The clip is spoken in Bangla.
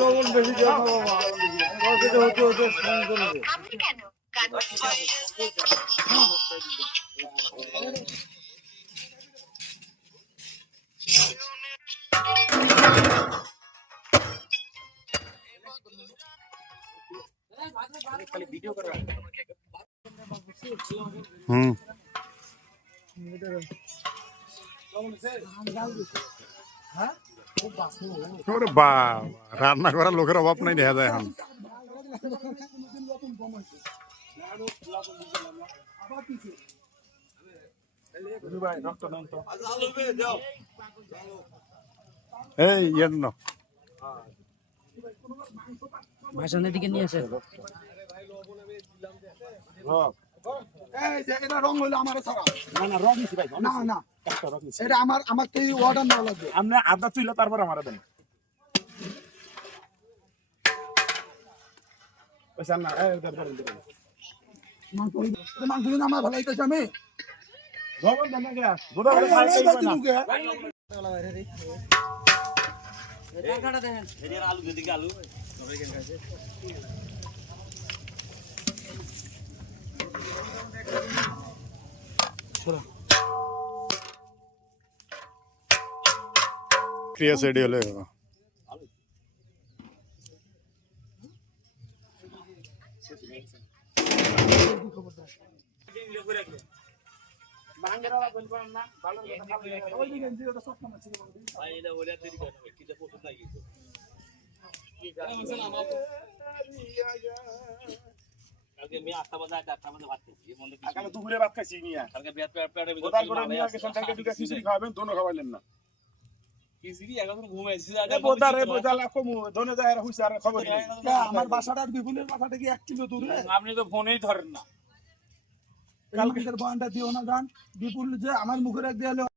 লবণ বেশি দিও না বাবা, হতে হতে ফোন করবে। ওরে বাবা, রান্না করার লোকের অভাব নাই দেখা যায় এখন। এই ইয়ে না ভাষণের দিকে নিয়ে আসে। এটা রং হইলো আমার ছাড়া না রং নিছি ভাই না না এটা আমার তো অর্ডার না লাগবে আপনি আদা তুইলা তারপর আমারে দেন পয়সা না মাংস দিন আমার ভালো হইতেছে আমি গবন দেন না গা গোদা করে খাই না কাটা দেখেন এর আলু দিকে আলু ক্রিয়া সেডি হলে দুপুরে ভাত খাইছি নিয়া খাওয়াবেন দোনো খাওয়াইলেন না আমার বাসাটার বিপুলের বাসাটা কি 1 কিলো দূরে আপনি তো ফোনেই ধরেন না কালকের বয়ানটা দিও না জান বিপুল যে আমার মুখের এক দেয়ালে